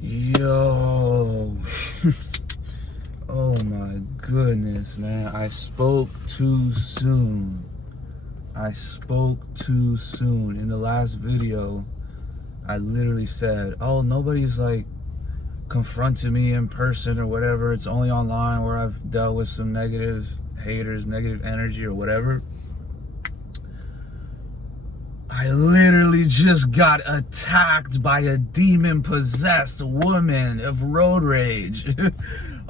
Yo. Oh my goodness, man. I spoke too soon. In the last video, I literally said, oh, nobody's like confronted me in person or whatever. It's only online where I've dealt with some negative haters, negative energy or whatever. I literally just got attacked by a demon-possessed woman of road rage.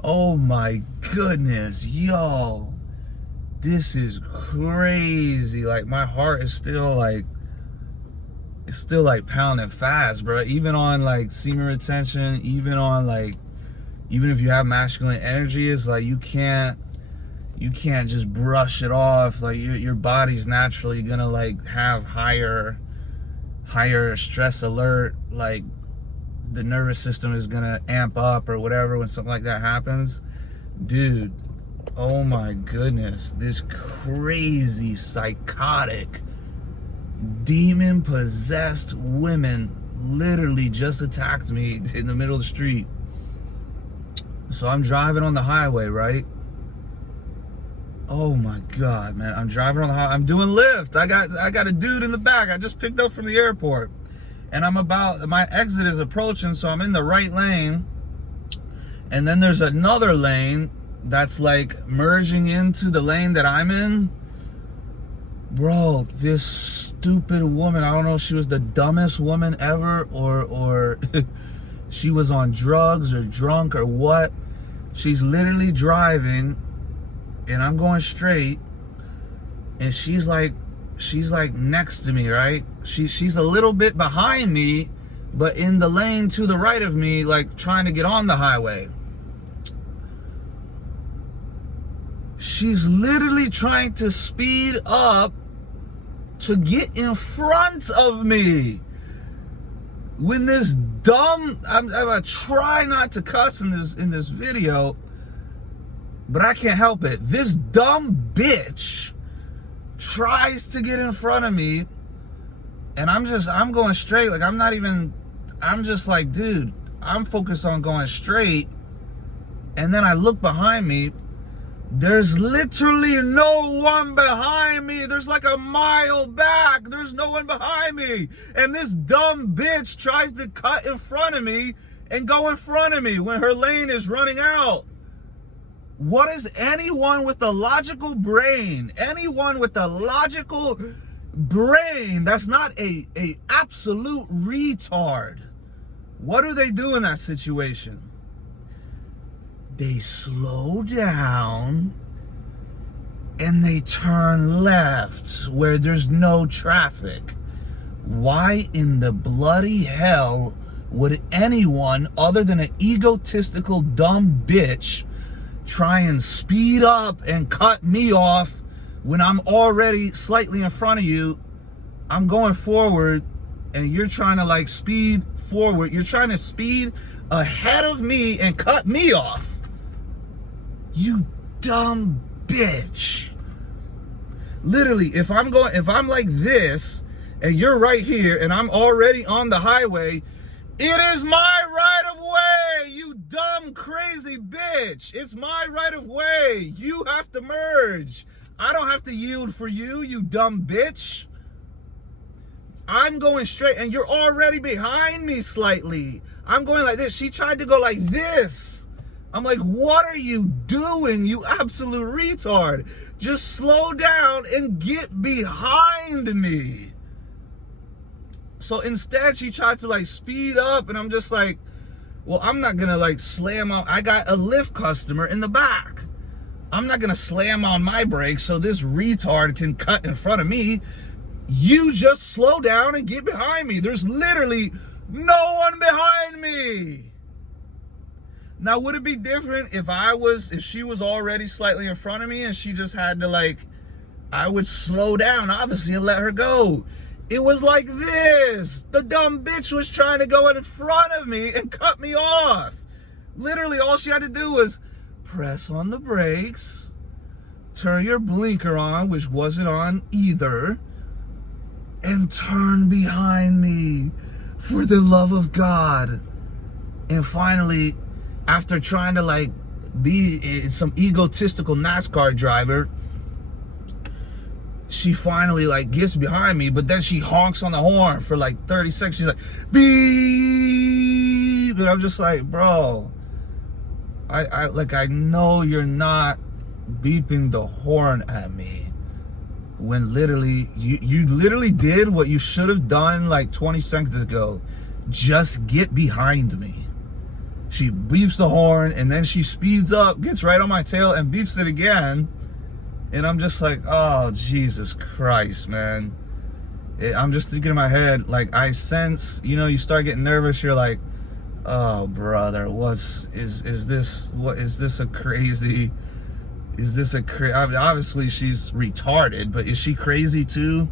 Oh my goodness, yo. This is crazy. Like, my heart is still like, it's still like pounding fast, bro. Even on like semen retention, even if you have masculine energy, it's like you can't just brush it off. Like your body's naturally gonna like have higher stress alert. Like the nervous system is gonna amp up or whatever when something like that happens. Dude, oh my goodness, this crazy, psychotic, demon-possessed women literally just attacked me in the middle of the street. So I'm driving on the highway, right? Oh my God, man. I'm driving on the highway. I'm doing Lyft. I got a dude in the back. I just picked up from the airport. And my exit is approaching, so I'm in the right lane. And then there's another lane that's like merging into the lane that I'm in. Bro, this stupid woman, I don't know if she was the dumbest woman ever or she was on drugs or drunk or what. She's literally driving and I'm going straight and she's like next to me, right? She's a little bit behind me, but in the lane to the right of me, like trying to get on the highway. She's literally trying to speed up to get in front of me. When this dumb, I try not to cuss in this video, but I can't help it. This dumb bitch tries to get in front of me, and I'm going straight. Like I'm just like, dude, I'm focused on going straight. And then I look behind me. There's literally no one behind me. There's like a mile back. There's no one behind me. And this dumb bitch tries to cut in front of me and go in front of me when her lane is running out. What is anyone with a logical brain, that's not a absolute retard, what do they do in that situation? They slow down and they turn left where there's no traffic. Why in the bloody hell would anyone other than an egotistical dumb bitch try and speed up and cut me off when I'm already slightly in front of you? I'm going forward and you're trying to like speed forward. You're trying to speed ahead of me and cut me off. You dumb bitch. Literally, if I'm like this and you're right here and I'm already on the highway, it is my right of way, you dumb crazy bitch. It's my right of way. You have to merge. I don't have to yield for you, you dumb bitch. I'm going straight and you're already behind me slightly. I'm going like this. She tried to go like this. I'm like, what are you doing, you absolute retard? Just slow down and get behind me. So instead, she tried to like speed up, and I'm just like, well, I'm not gonna like slam on. I got a Lyft customer in the back. I'm not gonna slam on my brakes so this retard can cut in front of me. You just slow down and get behind me. There's literally no one behind me. Now, would it be different if she was already slightly in front of me and she just had to like, I would slow down, obviously, and let her go. It was like this. The dumb bitch was trying to go in front of me and cut me off. Literally, all she had to do was press on the brakes, turn your blinker on, which wasn't on either, and turn behind me. For the love of God. And finally, after trying to like be some egotistical NASCAR driver, she finally like gets behind me, but then she honks on the horn for like 30 seconds. She's like, beep. And I'm just like, bro, I know you're not beeping the horn at me when literally you literally did what you should have done like 20 seconds ago. Just get behind me. She beeps the horn and then she speeds up, gets right on my tail and beeps it again. And I'm just like, oh, Jesus Christ, man. I'm just thinking in my head, like, I sense, you know, you start getting nervous. You're like, oh, brother, is this a crazy, obviously she's retarded, but is she crazy too?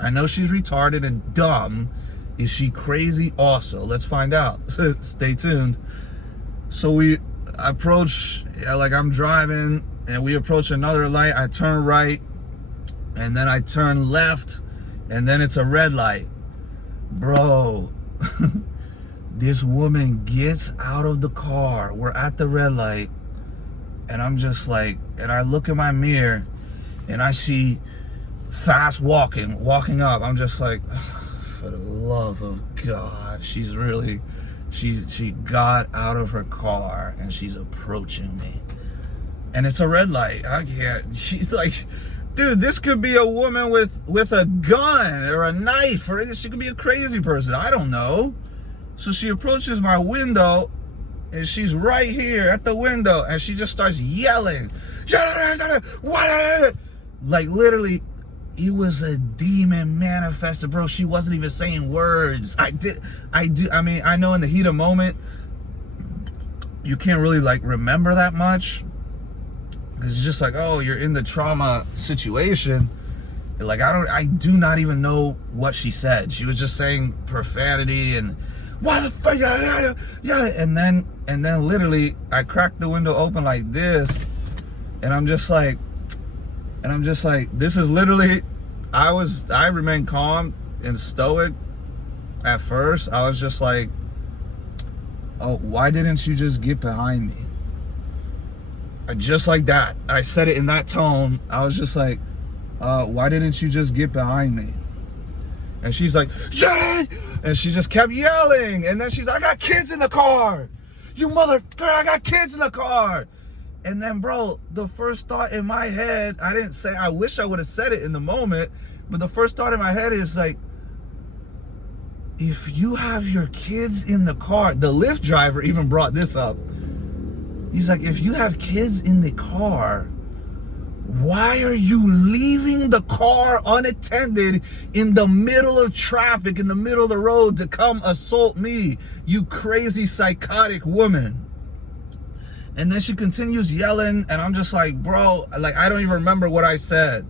I know she's retarded and dumb. Is she crazy also? Let's find out. Stay tuned. So we approach, like I'm driving, and we approach another light. I turn right, and then I turn left, and then it's a red light. Bro, this woman gets out of the car. We're at the red light, and I'm just like, and I look in my mirror, and I see fast walking up. I'm just like, oh, for the love of God, she got out of her car, and she's approaching me. And it's a red light. I can't. She's like, dude, this could be a woman with a gun or a knife, or she could be a crazy person. I don't know. So she approaches my window, and she's right here at the window, and she just starts yelling. Like literally, it was a demon manifested, bro. She wasn't even saying words. I mean, I know in the heat of moment, you can't really like remember that much. It's just like, oh, you're in the trauma situation. Like, I do not even know what she said. She was just saying profanity and why the fuck, yeah. And then literally I cracked the window open like this, and I'm just like, this is literally, I remained calm and stoic at first. I was just like, oh, why didn't you just get behind me? Just like that. I said it in that tone. I was just like, why didn't you just get behind me? And she's like, yeah! And she just kept yelling. And then she's like, I got kids in the car. You motherfucker, I got kids in the car. And then, bro, the first thought in my head, I didn't say, I wish I would have said it in the moment, but the first thought in my head is like, if you have your kids in the car, the Lyft driver even brought this up. He's like, if you have kids in the car, why are you leaving the car unattended in the middle of traffic, in the middle of the road to come assault me, you crazy psychotic woman? And then she continues yelling, and I'm just like, bro, like, I don't even remember what I said.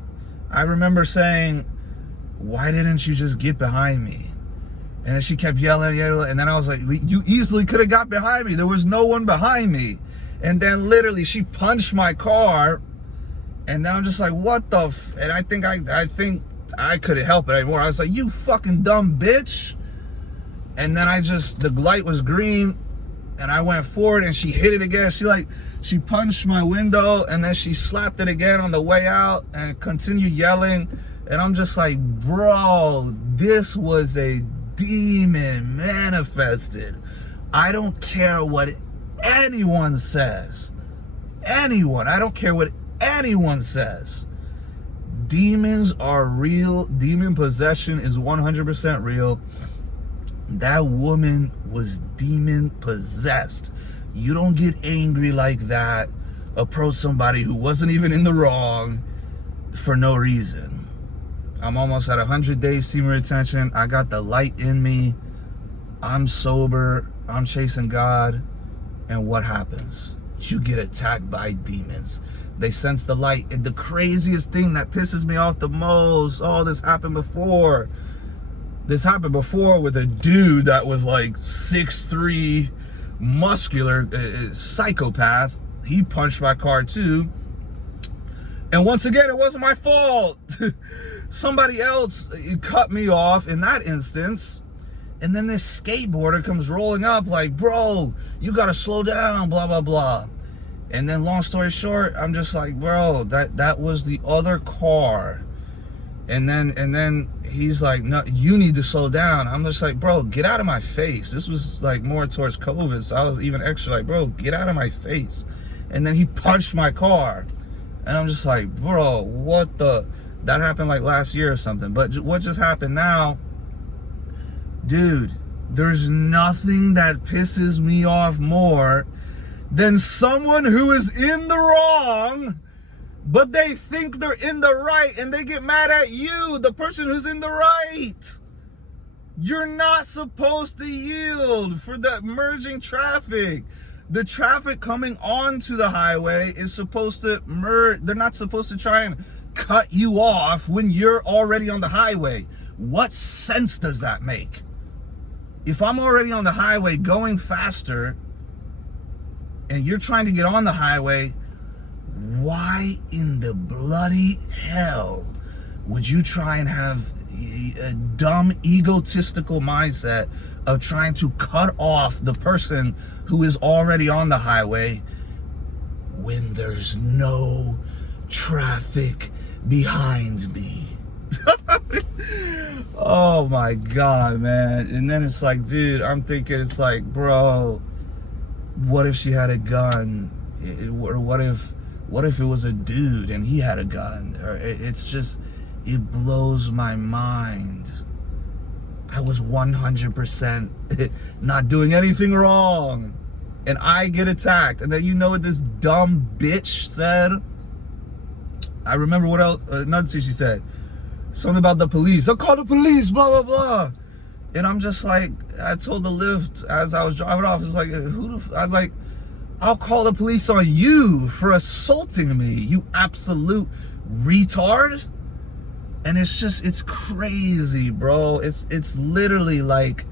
I remember saying, why didn't you just get behind me? And then she kept yelling, and then I was like, you easily could have got behind me. There was no one behind me. And then literally she punched my car, and then I'm just like, what the and I think I couldn't help it anymore. I was like, you fucking dumb bitch. And then the light was green, and I went forward, and she hit it again. She punched my window, and then she slapped it again on the way out and continued yelling. And I'm just like, bro, this was a demon manifested. I don't care what anyone says. Anyone. I don't care what anyone says. Demons are real. Demon possession is 100% real. That woman was demon possessed. You don't get angry like that, approach somebody who wasn't even in the wrong for no reason. I'm almost at 100 days senior retention. I got the light in me. I'm sober. I'm chasing God. And what happens? You get attacked by demons. They sense the light. And the craziest thing that pisses me off the most, oh, this happened before. This happened before with a dude that was like 6'3", muscular, psychopath. He punched my car too. And once again, it wasn't my fault. Somebody else cut me off in that instance. And then this skateboarder comes rolling up like, bro, you gotta slow down, blah, blah, blah. And then long story short, I'm just like, bro, that was the other car. And then he's like, no, you need to slow down. I'm just like, bro, get out of my face. This was like more towards COVID, so I was even extra like, bro, get out of my face. And then he punched my car. And I'm just like, bro, what the? That happened like last year or something. But what just happened now? Dude, there's nothing that pisses me off more than someone who is in the wrong, but they think they're in the right and they get mad at you, the person who's in the right. You're not supposed to yield for the merging traffic. The traffic coming onto the highway is supposed to merge. They're not supposed to try and cut you off when you're already on the highway. What sense does that make? If I'm already on the highway going faster and you're trying to get on the highway, why in the bloody hell would you try and have a dumb egotistical mindset of trying to cut off the person who is already on the highway when there's no traffic behind me? Oh my God, man. And then it's like, dude, I'm thinking, it's like, bro, what if she had a gun? Or what if it was a dude and he had a gun? Or it's just, it blows my mind. I was 100% not doing anything wrong, and I get attacked. And then you know what this dumb bitch said? I remember what else, another thing she said. Something about the police. I'll call the police, blah, blah, blah. And I'm just like, I told the Lyft as I was driving off, it's like, I'm like, I'll call the police on you for assaulting me, you absolute retard. And it's just, it's crazy, bro. It's literally like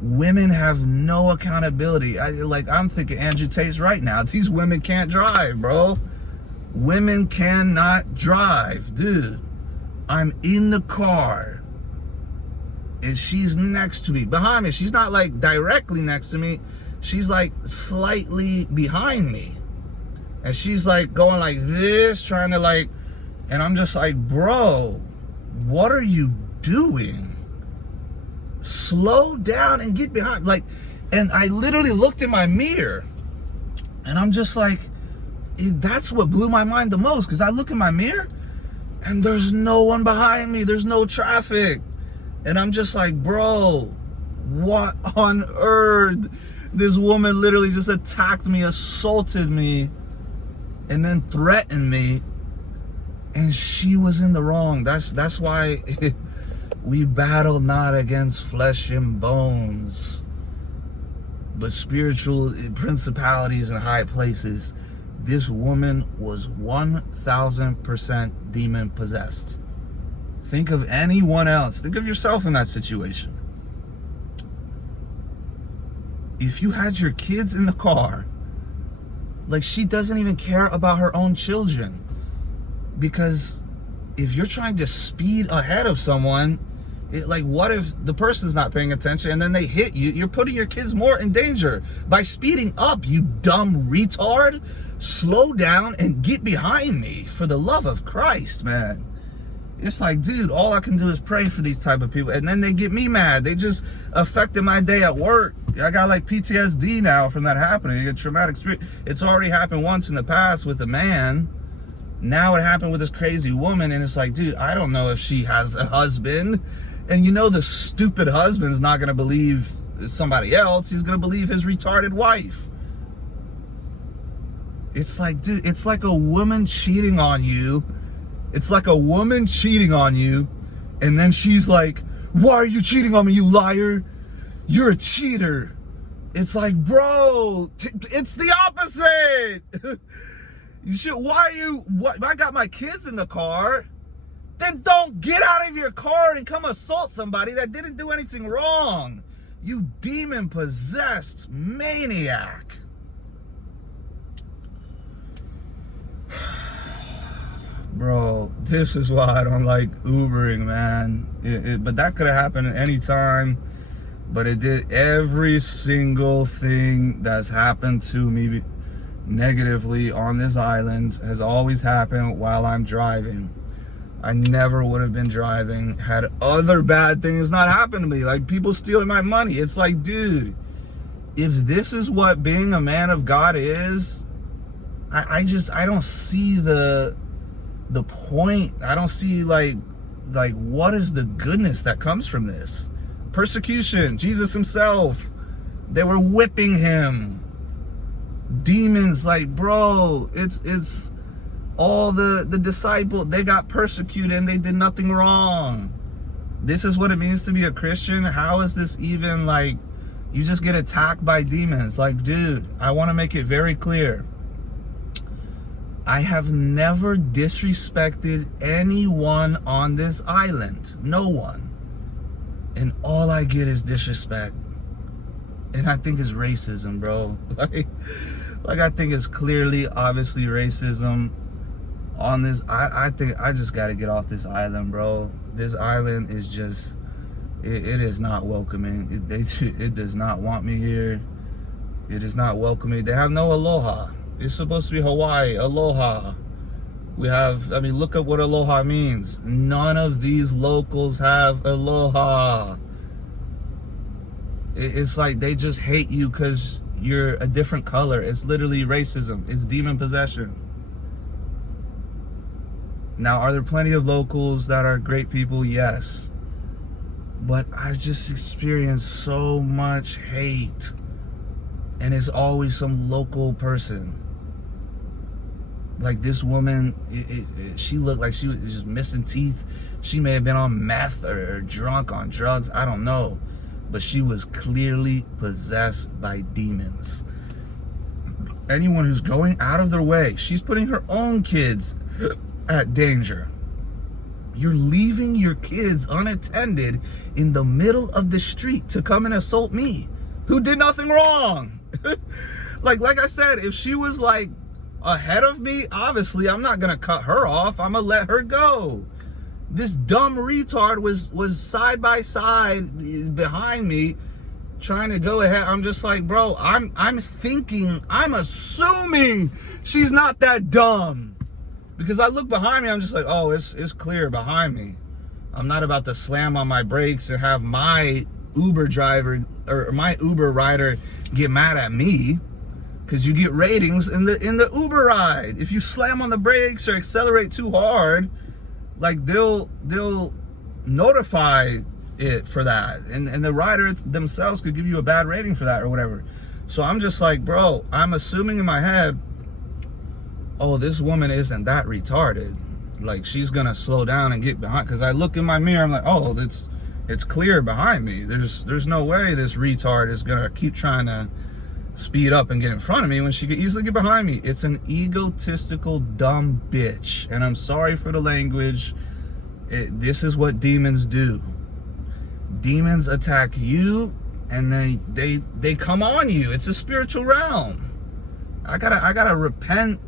women have no accountability. I'm thinking Andrew Tate's right now. These women can't drive, bro. Women cannot drive, dude. I'm in the car and she's next to me, behind me. She's not like directly next to me. She's like slightly behind me. And she's like going like this, trying to like, and I'm just like, bro, what are you doing? Slow down and get behind. Like, and I literally looked in my mirror and I'm just like, that's what blew my mind the most. Cause I look in my mirror and there's no one behind me. There's no traffic. And I'm just like, bro, what on earth? This woman literally just attacked me, assaulted me, and then threatened me. And she was in the wrong. That's why we battle not against flesh and bones, but spiritual principalities in high places. This woman was 1000% demon possessed. Think of anyone else. Think of yourself in that situation. If you had your kids in the car, like, she doesn't even care about her own children. Because if you're trying to speed ahead of someone, like, what if the person's not paying attention and then they hit you? You're putting your kids more in danger by speeding up, you dumb retard. Slow down and get behind me, for the love of Christ, man. It's like, dude, all I can do is pray for these type of people, and then they get me mad. They just affected my day at work. I got like PTSD now from that happening. You get traumatic experience. It's already happened once in the past with a man. Now it happened with this crazy woman, and it's like, dude, I don't know if she has a husband. And you know the stupid husband's not going to believe somebody else. He's going to believe his retarded wife. It's like, dude, it's like a woman cheating on you. It's like a woman cheating on you, and then she's like, why are you cheating on me, you liar? You're a cheater. It's like, bro, it's the opposite. Why are you, what? I got my kids in the car. Then don't get out of your car and come assault somebody that didn't do anything wrong. You demon-possessed maniac. Bro, this is why I don't like Ubering, man. But that could have happened at any time. But it did. Every single thing that's happened to me negatively on this island has always happened while I'm driving. I never would have been driving had other bad things not happened to me, like people stealing my money. It's like, dude, if this is what being a man of God is, I don't see the point. I don't see like what is the goodness that comes from this? Persecution, Jesus himself, they were whipping him. Demons, like, bro, it's all the disciples, they got persecuted and they did nothing wrong. This is what it means to be a Christian. How is this even like you just get attacked by demons? Like, dude, I want to make it very clear. I have never disrespected anyone on this island. No one. And all I get is disrespect. And I think it's racism, bro. Like I think it's clearly, obviously racism on this. I think I just got to get off this island, bro. This island is just, it is not welcoming. It does not want me here. It is not welcoming. They have no aloha. It's supposed to be Hawaii, aloha. We have, I mean, look at what aloha means. None of these locals have aloha. It's like they just hate you because you're a different color. It's literally racism. It's demon possession. Now, are there plenty of locals that are great people? Yes. But I've just experienced so much hate. And it's always some local person. Like this woman, she looked like she was just missing teeth. She may have been on meth or drunk on drugs. I don't know. But she was clearly possessed by demons. Anyone who's going out of their way, she's putting her own kids at danger. You're leaving your kids unattended in the middle of the street to come and assault me, who did nothing wrong. Like I said, if she was like ahead of me, obviously I'm not gonna cut her off. I'm gonna let her go. This dumb retard was side by side behind me, trying to go ahead. I'm just like, bro, I'm assuming she's not that dumb. Because I look behind me, I'm just like, oh, it's clear behind me. I'm not about to slam on my brakes and have my Uber driver or my Uber rider get mad at me. Because you get ratings in the Uber ride. If you slam on the brakes or accelerate too hard, like they'll notify it for that. And the rider themselves could give you a bad rating for that or whatever. So I'm just like, bro, I'm assuming in my head, oh, this woman isn't that retarded. Like she's gonna slow down and get behind. Because I look in my mirror, I'm like, oh, it's clear behind me. There's no way this retard is gonna keep trying to speed up and get in front of me when she could easily get behind me. It's an egotistical dumb bitch. And I'm sorry for the language. This is what demons do. Demons attack you and they come on you. It's a spiritual realm. I gotta repent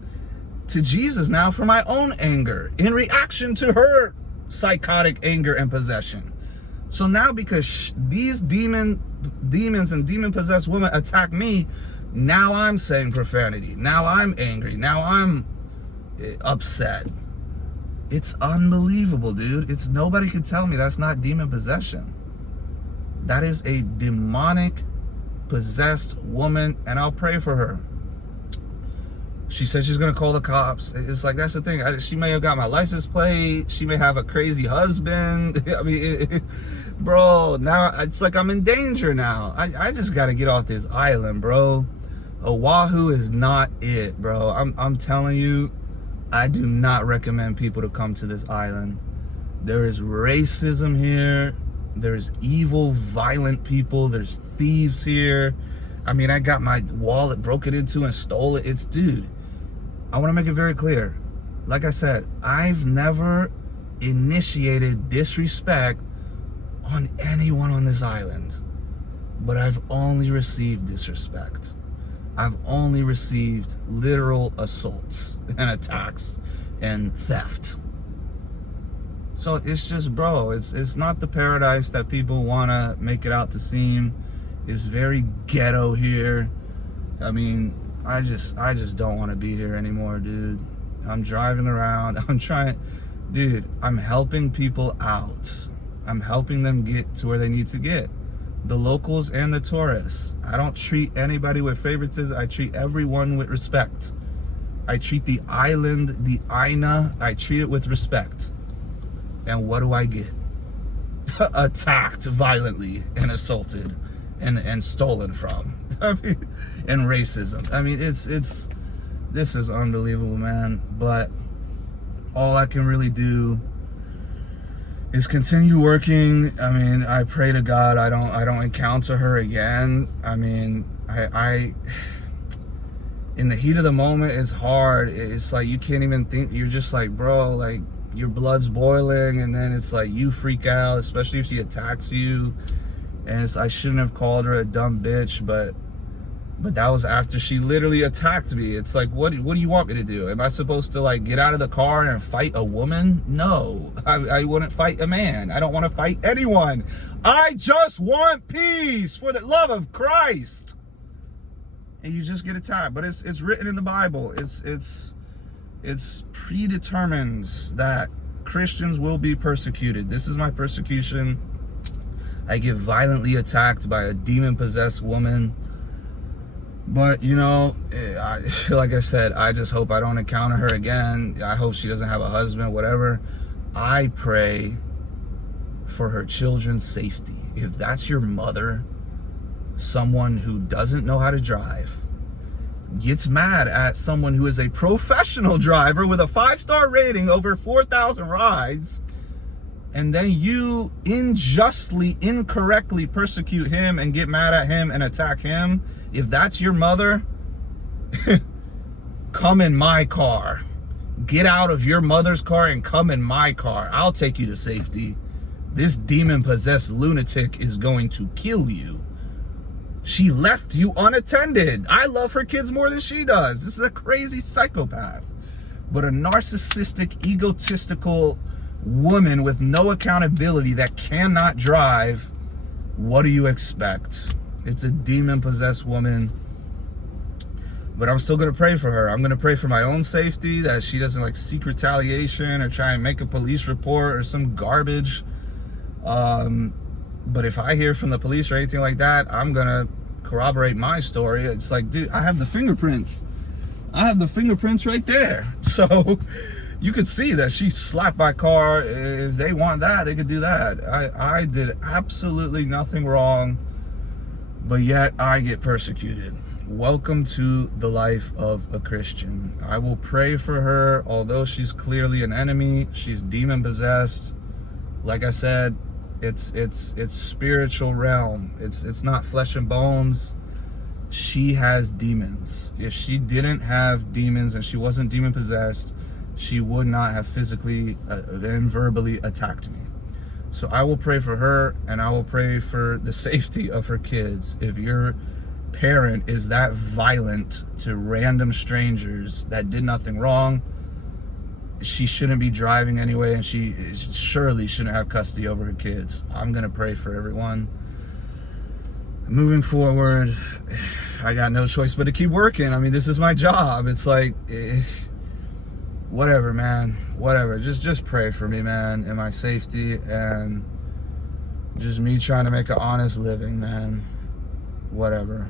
to Jesus now for my own anger in reaction to her psychotic anger and possession. So now because these demons and demon-possessed women attack me, now I'm saying profanity. Now I'm angry. Now I'm upset. It's unbelievable, dude. It's nobody can tell me that's not demon possession. That is a demonic possessed woman, and I'll pray for her. She said she's gonna call the cops. It's like, that's the thing. She may have got my license plate. She may have a crazy husband. I mean, bro, now it's like I'm in danger now. I just gotta get off this island, bro. Oahu is not it, bro. I'm telling you, I do not recommend people to come to this island. There is racism here. There's evil, violent people. There's thieves here. I mean, I got my wallet broken into and stole it. It's, dude, I want to make it very clear. Like I said, I've never initiated disrespect on anyone on this island, but I've only received disrespect. I've only received literal assaults and attacks and theft. So it's just, bro, it's not the paradise that people want to make it out to seem. It's very ghetto here. I mean, I just don't want to be here anymore, dude. I'm driving around. Dude, I'm helping people out. I'm helping them get to where they need to get. The locals and the tourists. I don't treat anybody with favoritism. I treat everyone with respect. I treat the island, the Aina, I treat it with respect. And what do I get? Attacked violently and assaulted and stolen from. I mean, and racism. I mean, this is unbelievable, man. But all I can really do is continue working. I mean, I pray to God I don't encounter her again. I mean, I in the heat of the moment, it's hard. It's like you can't even think. You're just like, bro, like your blood's boiling, and then it's like you freak out, especially if she attacks you. And I shouldn't have called her a dumb bitch, but that was after she literally attacked me. It's like, what do you want me to do? Am I supposed to like get out of the car and fight a woman? No, I wouldn't fight a man. I don't want to fight anyone. I just want peace, for the love of Christ. And you just get attacked. But it's written in the Bible. It's predetermined that Christians will be persecuted. This is my persecution. I get violently attacked by a demon-possessed woman. But, you know, like I said, I just hope I don't encounter her again. I hope she doesn't have a husband, whatever. I pray for her children's safety. If that's your mother, someone who doesn't know how to drive, gets mad at someone who is a professional driver with a 5-star rating, over 4,000 rides, and then you unjustly, incorrectly persecute him and get mad at him and attack him, if that's your mother, come in my car. Get out of your mother's car and come in my car. I'll take you to safety. This demon-possessed lunatic is going to kill you. She left you unattended. I love her kids more than she does. This is a crazy psychopath. But a narcissistic, egotistical woman with no accountability that cannot drive, what do you expect? It's a demon-possessed woman. But I'm still going to pray for her. I'm going to pray for my own safety, that she doesn't like seek retaliation or try and make a police report or some garbage. But if I hear from the police or anything like that, I'm going to corroborate my story. It's like, dude, I have the fingerprints. I have the fingerprints right there. So you could see that she slapped my car. If they want that, they could do that. I did absolutely nothing wrong, but yet I get persecuted. Welcome to the life of a Christian. I will pray for her, although she's clearly an enemy. She's demon possessed. Like I said, it's spiritual realm. It's not flesh and bones. She has demons. If she didn't have demons and she wasn't demon possessed, she would not have physically and verbally attacked me. So I will pray for her, and I will pray for the safety of her kids. If your parent is that violent to random strangers that did nothing wrong, she shouldn't be driving anyway, and she surely shouldn't have custody over her kids. I'm gonna pray for everyone. Moving forward, I got no choice but to keep working. I mean, this is my job. It's like, whatever, man, whatever. Just pray for me, man, and my safety, and just me trying to make an honest living, man. Whatever.